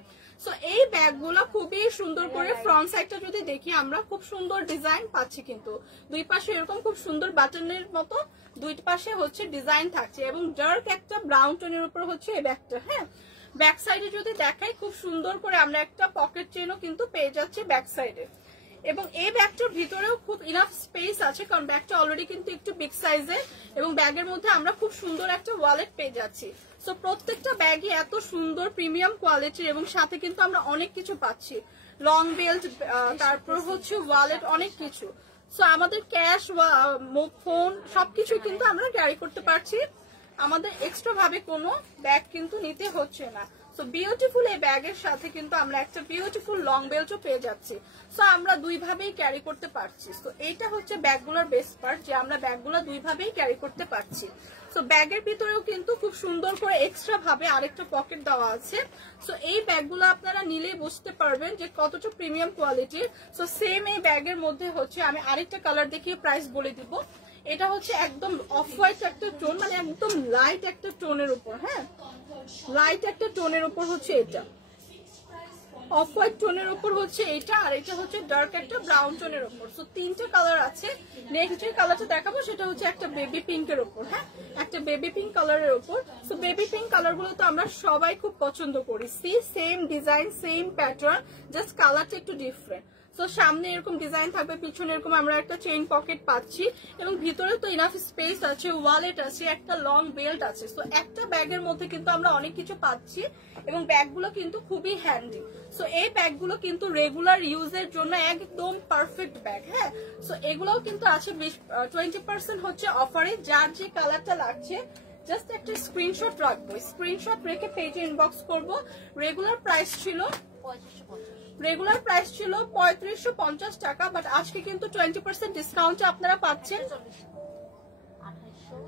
সো এই ব্যাগগুলো খুবই সুন্দর করে ফ্রন্ট সাইডটা যদি দেখি আমরা, খুব সুন্দর ডিজাইন পাচ্ছি, কিন্তু দুই পাশে এরকম খুব সুন্দর বাটনের মতো দুই পাশে হচ্ছে ডিজাইন থাকছে, এবং ডার্ক একটা ব্রাউন টোনের উপর হচ্ছে এই ব্যাগটা। হ্যাঁ, ব্যাক সাইডে যদি দেখাই খুব সুন্দর করে আমরা একটা পকেট চেনও কিন্তু পেয়ে যাচ্ছি ব্যাক সাইডে। এবং এই ব্যাগটার ভিতরেও খুব ইনাফ স্পেস আছে, কারণ ব্যাগটা অলরেডি কিন্তু একটু বিগ সাইজের, এবং ব্যাগের মধ্যে আমরা খুব সুন্দর একটা ওয়ালেট পেয়ে যাচ্ছি। সো প্রত্যেকটা ব্যাগই এত সুন্দর প্রিমিয়াম কোয়ালিটির, এবং সাথে কিন্তু আমরা অনেক কিছু পাচ্ছি, লং বেল্ট, তারপর হচ্ছে ওয়ালেট, অনেক কিছু। সো আমাদের ক্যাশ, ফোন সবকিছু কিন্তু আমরা ক্যারি করতে পারছি, আমাদের এক্সট্রা ভাবে কোনো ব্যাগ কিন্তু নিতে হচ্ছে না। সো বিউটিফুল এই ব্যাগের সাথে কিন্তু আমরা একটা বিউটিফুল লং বেল্টও পেয়ে যাচ্ছি। সো আমরা দুই ভাবেই ক্যারি করতে পারছি। সো এইটা হচ্ছে ব্যাগগুলোর বেস্ট পার্ট, যে আমরা ব্যাগগুলো দুই ভাবেই ক্যারি করতে পারছি। সো ব্যাগের ভিতরেও কিন্তু খুব সুন্দর করে এক্সট্রা ভাবে আরেকটা পকেট দেওয়া আছে। সো এই ব্যাগগুলো আপনারা নিলেই বুঝতে পারবেন যে কতটা প্রিমিয়াম কোয়ালিটির। সো সেম এই ব্যাগের মধ্যে হচ্ছে আমি আরেকটা কালার দেখিয়ে প্রাইস বলে দিব। এটা হচ্ছে একদম অফ হোয়াইট একটা টোন, মানে একদম লাইট একটা টোনের উপর। হ্যাঁ, লাইট একটা টোনের উপর হচ্ছে এটা, অফ হোয়াইট টোনের উপর হচ্ছে এটা, আর এটা হচ্ছে ডার্ক একটা ব্রাউন টোনের উপর। সো তিনটা কালার আছে। নেক্সট যে কালারটা দেখাবো সেটা হচ্ছে একটা বেবি পিঙ্কের উপর। হ্যাঁ, একটা বেবি পিঙ্ক কালারের উপর। সো বেবি পিঙ্ক কালার গুলো তো আমরা সবাই খুব পছন্দ করি। Same design, same pattern, just কালারটা একটু ডিফারেন্ট। সো সামনে এরকম ডিজাইন থাকবে, পিছনে এরকম আমরা একটা চেইন পকেট পাচ্ছি, এবং ভিতরে তো ইনাফ স্পেস আছে, ওয়ালেট আছে, একটা লং বেল্ট আছে। সো একটা ব্যাগের মধ্যে কিন্তু আমরা অনেক কিছু পাচ্ছি, এবং ব্যাগগুলো কিন্তু খুবই হ্যান্ডি। সো এই ব্যাগগুলো কিন্তু রেগুলার ইউজের জন্য একদম পারফেক্ট ব্যাগ। হ্যাঁ, সো এগুলোও কিন্তু আছে 20% হচ্ছে অফারে। যার যে কালারটা লাগছে জাস্ট একটা স্ক্রিনশট রাখবো, স্ক্রিনশট রেখে পেজে ইনবক্স করবো। রেগুলার প্রাইস ছিল রেগুলার প্রাইস ছিল 3550 টাকা, বাট আজকে কিন্তু 20% ডিসকাউন্টে আপনারা পাচ্ছেন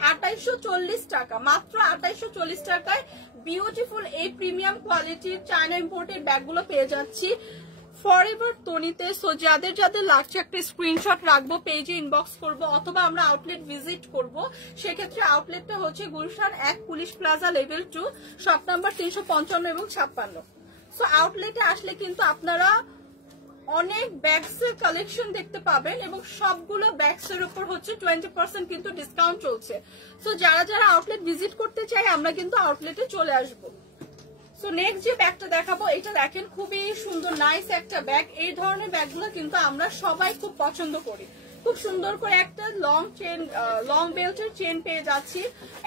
2840 টাকা, মাত্র 2840 টাকায় বিউটিফুল এই প্রিমিয়াম কোয়ালিটির চায়না ইম্পোর্টেড ব্যাগগুলো পেয়ে যাচ্ছি ফরএভার তনিতে। সো যাদের যাদের লাগছে একটা স্ক্রিনশট রাখবো, পেজে ইনবক্স করব, অথবা আমরা আউটলেট ভিজিট করব। সেক্ষেত্রে আউটলেটটা হচ্ছে Gulshan 1 police plaza level 2, shop number 355 এবং 56। সো আউটলেটে আসলে কিন্তু আপনারা অনেক ব্যাগসের কালেকশন দেখতে পাবেন এবং সবগুলো ব্যাগসের উপর হচ্ছে 20% কিন্তু ডিসকাউন্ট চলছে। সো যারা যারা আউটলেট ভিজিট করতে চাই আমরা কিন্তু আউটলেটে চলে আসব। সো নেক্সট যে ব্যাগটা দেখাবো, এটা দেখেন খুবই সুন্দর নাইস একটা ব্যাগ। এই ধরনের ব্যাগগুলো কিন্তু আমরা সবাই খুব পছন্দ করি। খুব সুন্দর করে একটা লং বেল্টের চেন পেয়ে যাচ্ছি,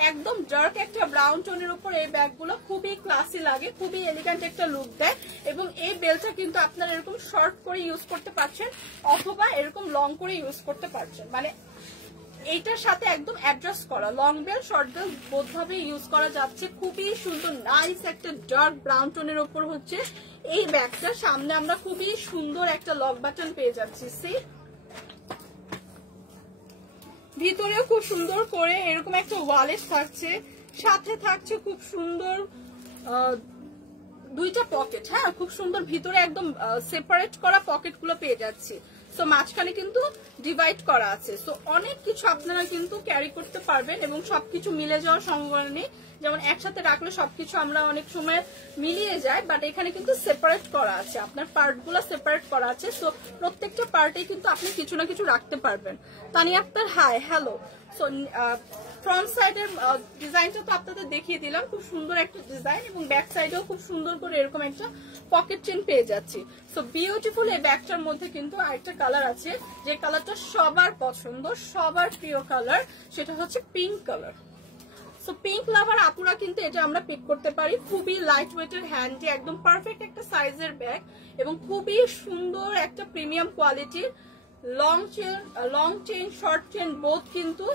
একদম ডার্ক একটা ব্রাউন টোনের উপর এই ব্যাগগুলো খুবই ক্লাসি লাগে, খুবই এলিগেন্ট একটা লুক দেয়। এবং এই বেল্টটা কিন্তু আপনারা এরকম শর্ট করে ইউজ করতে পারছেন অথবা এরকম লং করে ইউজ করতে পারছেন, মানে এইটার সাথে একদম অ্যাডজাস্ট করা, long belt short belt both ভাবে ইউজ করা যাচ্ছে। খুবই সুন্দর নাইস একটা ডার্ক ব্রাউন টোনের উপর হচ্ছে এই ব্যাগটা। সামনে আমরা খুবই সুন্দর একটা লক বাটন পেয়ে যাচ্ছি, সি ভিতরেও খুব সুন্দর করে এরকম একটা ওয়ালেট থাকছে, সাথে থাকছে খুব সুন্দর দুইটা পকেট। হ্যাঁ, খুব সুন্দর ভিতরে একদম সেপারেট করা পকেট গুলো পেয়ে যাচ্ছি। সো মাঝখানে কিন্তু ডিভাইড করা আছে। সো অনেক কিছু আপনারা কিন্তু ক্যারি করতে পারবেন এবং সবকিছু মিলে যাওয়ার সম্ভাবনা নেই। যেমন একসাথে রাখলে সবকিছু আমরা অনেক সময় মিলিয়ে যায়, বাট এখানে কিন্তু সেপারেট করা আছে, আপনার পার্ট গুলো সেপারেট করা আছে। সো প্রত্যেকটা পার্টে কিন্তু আপনি কিছু না কিছু রাখতে পারবেন। Tani Akter hi, hello. So front সাইডের ডিজাইনটা তো আপনাদের দেখিয়ে দিলাম, খুব সুন্দর একটা ডিজাইন, এবং ব্যাক সাইডেও খুব সুন্দর করে এরকম একটা পকেট চেন পেয়ে যাচ্ছি। সো বিউটিফুল এই ব্যাগটার মধ্যে কিন্তু আরেকটা কালার আছে, যে কালারটা সবার পছন্দ, সবার প্রিয় কালার, সেটা হচ্ছে পিঙ্ক কালার। সো পিঙ্ক লাভার আপুরা কিন্তু এটা আমরা পিক করতে পারি। খুবই লাইট ওয়েটের, হ্যান্ডি, একদম পারফেক্ট একটা সাইজের ব্যাগ এবং খুবই সুন্দর একটা প্রিমিয়াম কোয়ালিটির। Long chain short chain both কিন্তু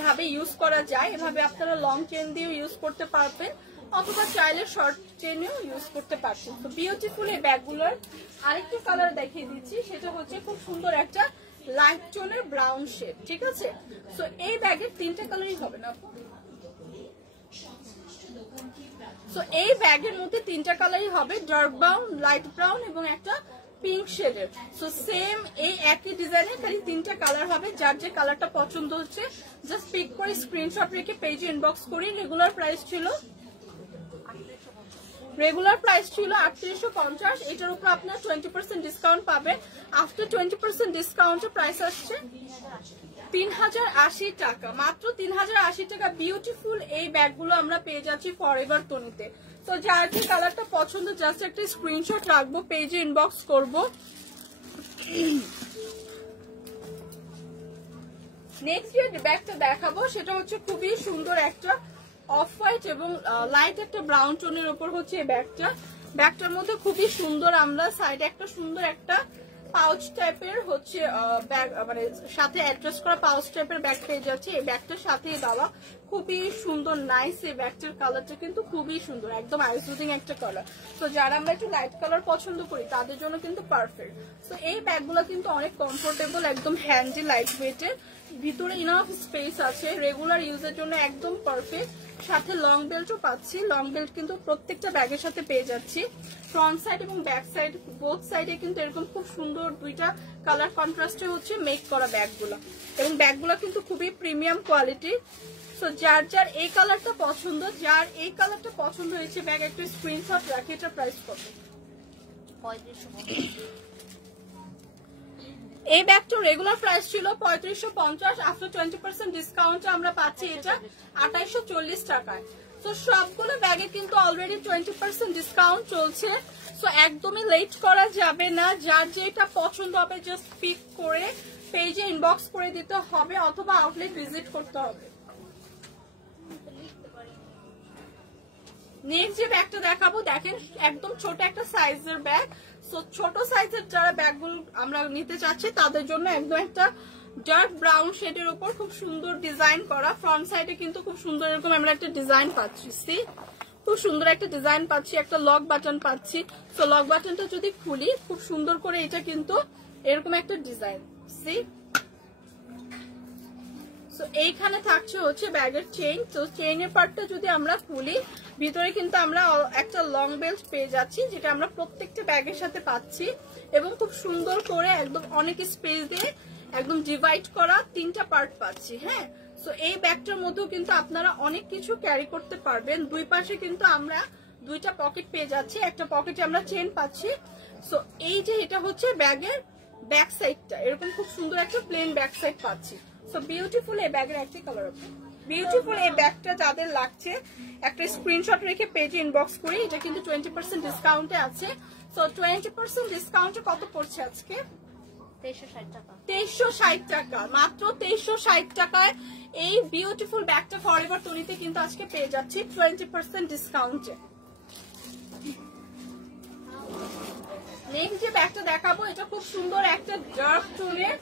ভাবে ইউজ করা যায়। এভাবে আপনারা লং চেন দিয়েও ইউজ করতে পারবেন অথবা চাইলে শর্ট চেনেও ইউজ করতে পারছেন। তো বিউটিফুল এই ব্যাগগুলোর আরেকটা কালার দেখিয়ে দিচ্ছি, সেটা হচ্ছে খুব সুন্দর একটা লাইট টোনের ব্রাউন শেড। ঠিক আছে, সো এই ব্যাগের তিনটা কালারই হবে না। সো এই ব্যাগের মধ্যে তিনটা কালারই হবে, ডার্ক ব্রাউন, লাইট ব্রাউন এবং একটা পিঙ্ক শেডের। সো সেম এই একই ডিজাইনের খালি তিনটা কালার হবে। যার যে কালারটা পছন্দ হচ্ছে জাস্ট পিক করে স্ক্রিনশট রেখে পেজে ইনবক্স করি। রেগুলার প্রাইস ছিল 3850। এটার উপর আপনার 20% ডিসকাউন্ট পাবেন। আফটার 20% ডিসকাউন্টের প্রাইস আসছে 3080 টাকা, মাত্র 3080 টাকা। বিউটিফুল এই ব্যাগগুলো আমরা পেয়ে যাচ্ছি ফরএভার তনিতে। তো যার যে কালারটা পছন্দ জাস্ট একটা স্ক্রিনশট রাখবো, পেজে ইনবক্স করবো। নেক্সট যে ব্যাগটা দেখাবো সেটা হচ্ছে খুবই সুন্দর একটা অফ হোয়াইট এবং লাইট একটা ব্রাউন টোনের উপর হচ্ছে এই ব্যাগটার মধ্যে খুবই সুন্দর আমরা সাইডে একটা সুন্দর একটা পাউচ টাইপের হচ্ছে ব্যাগ, মানে সাথে অ্যাডজাস্ট করা পাউচ টাইপের ব্যাগ পেয়ে যাচ্ছে। এই ব্যাগটার সাথেই দেওয়া খুবই সুন্দর নাইস। এই ব্যাগটার কালারটা কিন্তু খুবই সুন্দর, একদম আইসুদিং একটা কালার। তো যারা আমরা একটু লাইট কালার পছন্দ করি তাদের জন্য কিন্তু পারফেক্ট। তো এই ব্যাগগুলো কিন্তু অনেক কমফোর্টেবল, একদম হ্যান্ডি, লাইট ওয়েটের, ভিতরে ইনাফ স্পেস আছে, রেগুলার ইউজের জন্য একদম পারফেক্ট। সাথে লং বেল্টও পাচ্ছি, লং বেল্ট কিন্তু প্রত্যেকটা ব্যাগের সাথে পেয়ে যাচ্ছি। ফ্রন্ট সাইড এবং ব্যাক সাইড বোথ সাইডে কিন্তু এরকম খুব সুন্দর দুইটা কালার কন্ট্রাস্টে হচ্ছে মেক করা ব্যাগগুলো, এবং ব্যাগগুলো কিন্তু খুবই প্রিমিয়াম কোয়ালিটি। সো যার যার এই কালারটা পছন্দ, যার এই কালারটা পছন্দ হয়েছে ব্যাগ একটা স্ক্রিনশট রাখি। এটা প্রাইস কত? এই ব্যাগটার রেগুলার প্রাইস ছিল 3550। আফটার 20% ডিসকাউন্টে আমরা পাচ্ছি এটা 2840 টাকায়। তো সবগুলো ব্যাগে কিন্তু অলরেডি 20% ডিসকাউন্ট চলছে। সো একদমই লেট করা যাবে না, যার যেটা পছন্দ হবে জাস্ট পিক করে পেজে ইনবক্স করে দিতে হবে অথবা আউটলেট ভিজিট করতে হবে। নেক্সট যে ব্যাগটা দেখাবো দেখেন একদম ছোট একটা সাইজের ব্যাগ। সো ছোট সাইজের যারা ব্যাগগুলো আমরা নিতে চাচ্ছি তাদের জন্য একদম একটা ডার্ক ব্রাউন শেডের উপর খুব সুন্দর ডিজাইন করা। ফ্রন্ট সাইডে কিন্তু খুব সুন্দর এরকম আমরা একটা ডিজাইন পাচ্ছি, খুব সুন্দর একটা ডিজাইন পাচ্ছি, একটা লক বাটন পাচ্ছি। সো লক বাটনটা যদি খুলি খুব সুন্দর করে এটা কিন্তু এরকম একটা ডিজাইন। সি সো এইখানে থাকছে হচ্ছে ব্যাগের চেইন। তো চেইনের পার্টটা যদি আমরা খুলি ভিতরে কিন্তু আমরা একটা লং বেল্ট পেয়ে যাচ্ছি, যেটা আমরা প্রত্যেকটা ব্যাগের সাথে পাচ্ছি এবং খুব সুন্দর করে একদম অনেক স্পেস দিয়ে একদম ডিভাইড করা 3টা পার্ট পাচ্ছি। হ্যাঁ, সো এই ব্যাগটার মধ্যেও কিন্তু আপনারা অনেক কিছু ক্যারি করতে পারবেন। দুই পাশে কিন্তু আমরা 2টা পকেট পেয়ে যাচ্ছি, একটা পকেটে আমরা চেইন পাচ্ছি। সো এই যে এটা হচ্ছে ব্যাগের ব্যাক সাইডটা, এরকম খুব সুন্দর একটা প্লেন ব্যাক সাইড পাচ্ছি। সো বিউটিফুল এই ব্যাগের একটি কালার হবে। বিউটিফুল এই ব্যাগটা যাদের লাগছে একটা স্ক্রিনশট রেখে পেজে ইনবক্স করি। এটা কিন্তু 20% ডিসকাউন্টে আছে। সো 20% ডিসকাউন্টে কত পড়ছে আজকে? 2360 টাকা। 2360 টাকা, মাত্র 2360 টাকায় এই বিউটিফুল ব্যাগটা ফরএভার তনিতে কিন্তু আজকে পেয়ে যাচ্ছি 20% ডিসকাউন্টে। নেক্সট যে ব্যাগটা দেখাবো এটা খুব সুন্দর একটা ডার্ক টোনের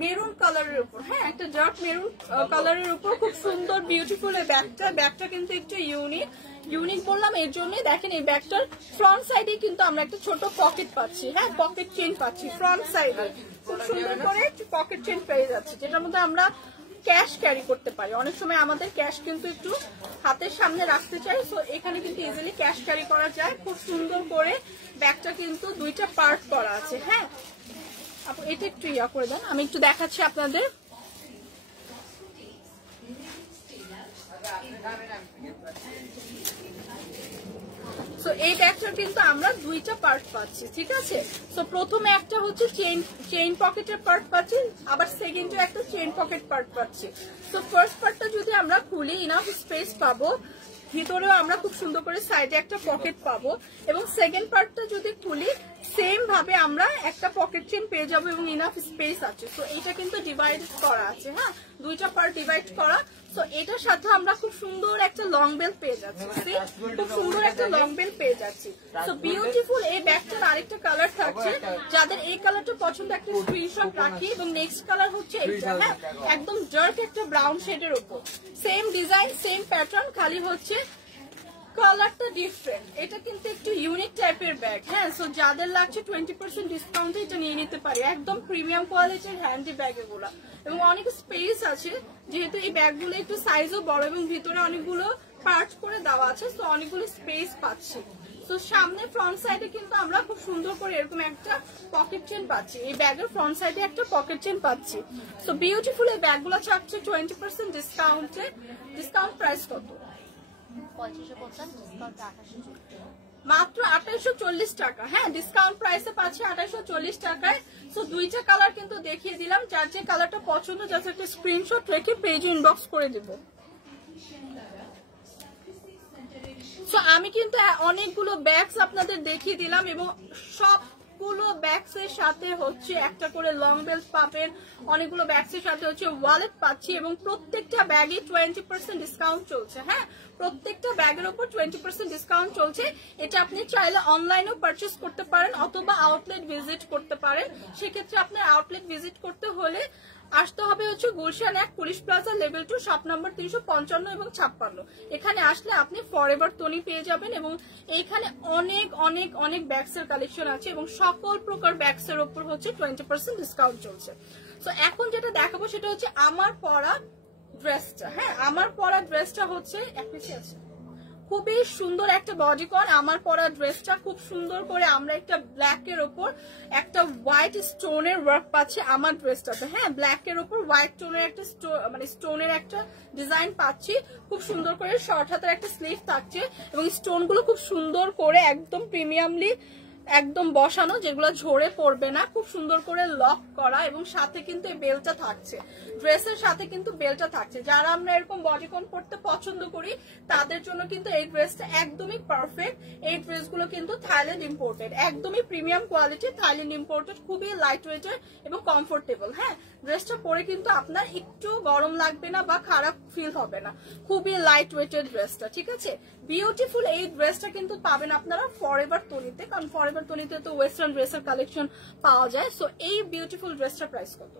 মেরুন কালারের উপর। হ্যাঁ, একটা ডার্ক মেরুন কালারের উপর খুব সুন্দর বিউটিফুল এই ব্যাগটা। ব্যাগটা কিন্তু একটু ইউনিক বললাম এর জন্যই। দেখেন এই ব্যাগটার ফ্রন্ট সাইডে কিন্তু আমরা একটা ছোট পকেট পাচ্ছি। হ্যাঁ, পকেট চেইন পাচ্ছি ফ্রন্ট সাইডে, খুব সুন্দর করে পকেট চেইন পেয়ে যাচ্ছে, যেটার মধ্যে আমরা ক্যাশ ক্যারি করতে পারি। অনেক সময় আমাদের ক্যাশ কিন্তু একটু হাতের সামনে রাখতে চাই, সো এখানে কিন্তু ইজিলি ক্যাশ ক্যারি করা যায়। খুব সুন্দর করে ব্যাগটা কিন্তু 2টা পার্ট করা আছে। হ্যাঁ, আপু এটা একটু ইয়া করে দেন, আমি একটু দেখাচ্ছি আপনাদের। সো এই ব্যাগটার কিন্তু আমরা 2টা পার্ট পাচ্ছি, ঠিক আছে। সো প্রথমে একটা হচ্ছে চেইন পকেটের পার্ট পাচ্ছি, আবার সেকেন্ডে একটা চেইন পকেট পার্ট পাচ্ছি। সো ফার্স্ট পার্টটা যদি আমরা খুলি ইনাফ স্পেস পাবো, ভিতরেও আমরা খুব সুন্দর করে সাইডে একটা পকেট পাবো, এবং সেকেন্ড পার্টটা যদি খুলি সেম ভাবে আমরা একটা পকেট চেইন পেয়ে যাবো এবং ইনাফ স্পেস আছে। তো এটা কিন্তু ডিভাইড করা আছে। হ্যাঁ, 2টা পার্ট ডিভাইড করা। তো এটার সাথে আমরা খুব সুন্দর একটা লং বেল্ট পেয়ে যাচ্ছি। খুব সুন্দর একটা লং বেল্ট পেয়ে যাচ্ছি। তো বিউটিফুল এই ব্যাগটার আরেকটা কালার থাকছে, যাদের এই কালারটা পছন্দ একটা স্ক্রিনশট রাখি। এবং নেক্সট কালার হচ্ছে এইটা। হ্যাঁ, একদম ডার্ক একটা ব্রাউন শেডের উপর, সেম ডিজাইন সেম প্যাটার্ন, খালি হচ্ছে কালারটা ডিফারেন্ট। এটা কিন্তু একটু ইউনিক টাইপের ব্যাগ। হ্যাঁ, সো যাদের লাগছে 20% ডিসকাউন্টে এটা নিয়ে নিতে পারি। একদম প্রিমিয়াম কোয়ালিটির হ্যান্ডি ব্যাগ এগুলো, এবং অনেক স্পেস আছে যেহেতু এই ব্যাগগুলো একটু সাইজও বড় এবং ভিতরে অনেকগুলো পার্ট করে দেওয়া আছে, সো অনেকগুলো স্পেস পাচ্ছি। তো সামনে ফ্রন্ট সাইডে কিন্তু আমরা খুব সুন্দর করে এরকম একটা পকেট চেন পাচ্ছি। এই ব্যাগের ফ্রন্ট সাইডে একটা পকেট চেন পাচ্ছি। সো বিউটিফুল এই ব্যাগগুলো চাচ্ছে 20% ডিসকাউন্টে। ডিসকাউন্ট প্রাইস কত? 3550, ডিসকাউন্ট 2840। মাত্র 2840 টাকা। হ্যাঁ, ডিসকাউন্ট প্রাইসে পাচ্ছি 2840 টাকায়। সো 2টা কালার কিন্তু দেখিয়ে দিলাম, যার যে কালারটা পছন্দ জাস্ট একটা স্ক্রিনশট রেখে পেজে ইনবক্স করে দেব। সো আমি কিন্তু অনেকগুলো ব্যাগস আপনাদের দেখিয়ে দিলাম, এবং সবগুলো ব্যাগস এর সাথে হচ্ছে একটা করে লং বেল্ট পাবেন, অনেকগুলো ব্যাগস এর সাথে হচ্ছে ওয়ালেট পাচ্ছি, এবং প্রত্যেকটা ব্যাগে 20% ডিসকাউন্ট চলছে। হ্যাঁ, প্রত্যেকটা ব্যাগের উপর 20% ডিসকাউন্ট চলছে। এটা আপনি চাইলে অনলাইনেও পারচেস করতে পারেন অথবা আউটলেট ভিজিট করতে পারেন। সেক্ষেত্রে আপনার আউটলেট ভিজিট করতে হলে আসতে হবে হচ্ছে Gulshan 1 police plaza level 2 shop number 355 এবং 56। এখানে আসলে আপনি ফরএভার তনি পেয়ে যাবেন, এবং এইখানে অনেক অনেক অনেক ব্যাগসের কালেকশন আছে, এবং সকল প্রকার ব্যাগসের উপর হচ্ছে 20% ডিসকাউন্ট চলছে। তো এখন যেটা দেখাবো সেটা হচ্ছে আমার পরা ড্রেসটা। হ্যাঁ, আমার পরা ড্রেসটা হচ্ছে খুবই সুন্দর একটা বডিকন। আমার পরা ড্রেসটা খুব সুন্দর করে আমরা একটা ব্ল্যাক এর উপর একটা হোয়াইট স্টোনের ওয়ার্ক পাচ্ছি আমার ড্রেসটাতে। হ্যাঁ, ব্ল্যাক এর উপর হোয়াইট টোনের একটা স্টোনের একটা ডিজাইন পাচ্ছি। খুব সুন্দর করে শর্ট হাতের একটা স্লিভ থাকছে, এবং স্টোন গুলো খুব সুন্দর করে একদম প্রিমিয়ামলি একদম বসানো, যেগুলো ঝরে পড়বে না, খুব সুন্দর করে লক করা, এবং সাথে কিন্তু এই বেলটা থাকছে। ড্রেসের সাথে কিন্তু বেলটা থাকছে। যারা আমরা এরকম বডিকন পরতে পছন্দ করি তাদের জন্য কিন্তু এই ড্রেসটা একদমই পারফেক্ট। এই ড্রেসগুলো কিন্তু থাইল্যান্ড ইম্পোর্টেড, একদমই প্রিমিয়াম কোয়ালিটি থাইল্যান্ড ইম্পোর্টেড, খুবই লাইট ওয়েটের এবং কমফোর্টেবল। হ্যাঁ, ড্রেসটা পরে কিন্তু আপনার একটু গরম লাগবে না বা খারাপ ফিল হবে না, খুবই লাইট ওয়েটের ড্রেসটা। ঠিক আছে, বিউটিফুল এই ড্রেসটা কিন্তু পাবেন আপনারা ফরএভার তনিতে, কারণ ফরএভার তনিতে তো ওয়েস্টার্ন ড্রেসের কালেকশন পাওয়া যায়। সো এই বিউটিফুল ড্রেসটার প্রাইস কত?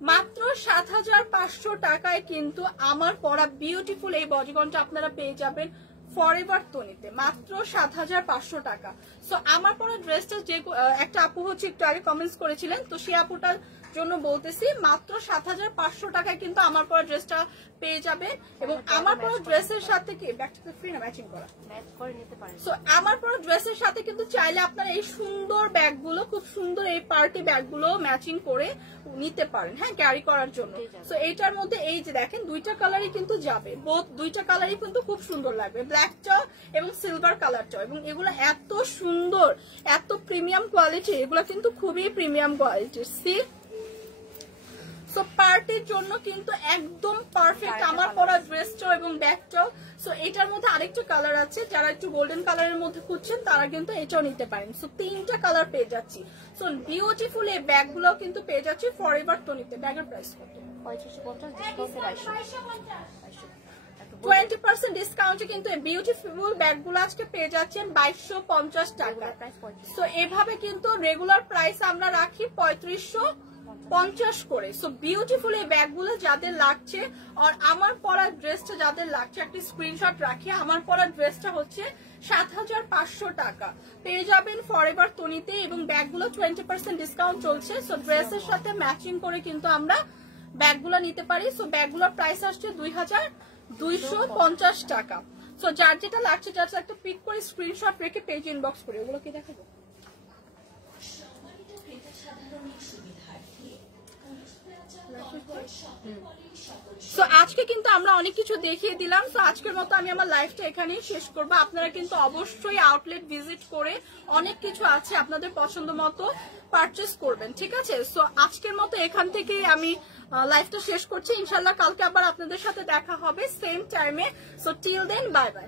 মাত্র ৭৫০০ টাকায় কিন্তু আমার পরা বিউটিফুল এই বডিকনটা আপনারা পেয়ে যাবেন ফরএভার তনিতে, মাত্র ৭৫০০ টাকা। সো আমার পরা ড্রেসটা যে একটা আপু হচ্ছে একটু আগে কমেন্টস করেছিলেন, তো সেই আপুটার জন্য বলতেছি মাত্র ৭৫০০ টাকায় কিন্তু আমার পরা ড্রেসটা পেয়ে যাবেন। এবং আমার পরা ড্রেসের সাথে কি ব্যাগটা ফ্রি না ম্যাচিং করা, ম্যাচ করে নিতে পারেন। সো আমার পরা ড্রেসের সাথে কিন্তু চাইলে আপনারা এই সুন্দর ব্যাগগুলো, খুব সুন্দর এই পার্টি ব্যাগগুলো ম্যাচিং করে নিতে পারেন, হ্যাঁ, ক্যারি করার জন্য। সো এইটার মধ্যে এই যে দেখেন দুইটা কালারই কিন্তু যাবে, দুইটা কালারই কিন্তু খুব সুন্দর লাগবে, ব্ল্যাকটা এবং সিলভার কালারটা। এবং এগুলো এত সুন্দর, এত প্রিমিয়াম কোয়ালিটি, এগুলো কিন্তু খুবই প্রিমিয়াম কোয়ালিটির। সি সো পার্টির জন্য কিন্তু একদম পারফেক্ট আমার পরা ড্রেসটাও এবং ব্যাগটাও। সো এটার মধ্যে আরেকটা কালার আছে, যারা একটু গোল্ডেন কালারের মধ্যে খুঁজছেন তারা কিন্তু এটাও নিতে পারেন। সো 3টা কালার পেয়ে যাচ্ছি। সো বিউটিফুল এই ব্যাগগুলো কিন্তু পেয়ে যাচ্ছি ফরএভার তনিতে। ব্যাগের প্রাইস কত? 20% ডিসকাউন্টে কিন্তু এই বিউটিফুল ব্যাগগুলো আজকে পেয়ে যাচ্ছেন 2250 টাকা। সো এভাবে কিন্তু রেগুলার প্রাইস আমরা রাখি 3550 করে। সো বিউটিফুল এই ব্যাগগুলো যাদের লাগছে আর আমার পরা ড্রেসটা যাদের লাগছে, একটা স্ক্রিনশট রাখি। আমার পরা ড্রেসটা হচ্ছে ৭৫০০ টাকা পেয়ে যাবেন ফরএভার তনিতে এবং ব্যাগগুলো 20% ডিসকাউন্ট চলছে। সো ড্রেসের সাথে ম্যাচিং করে কিন্তু আমরা ব্যাগগুলো নিতে পারি। সো ব্যাগগুলোর প্রাইস আসছে 2250 টাকা। সো যার যেটা লাগছে জাস্ট একটা পিক করে স্ক্রিনশট রেখে পেজ ইনবক্স করে। ওগুলো কি দেখাবো? সো আজকে কিন্তু আমরা অনেক কিছু দেখিয়ে দিলাম। সো আজকের মতো আমি আমার লাইফটা এখানেই শেষ করবো। আপনারা কিন্তু অবশ্যই আউটলেট ভিজিট করে অনেক কিছু আছে আপনাদের পছন্দ মতো পারচেস করবেন, ঠিক আছে? সো আজকের মতো এখান থেকেই আমি লাইফটা শেষ করছি। ইনশাল্লাহ কালকে আবার আপনাদের সাথে দেখা হবে সেম টাইমে। So till then bye by.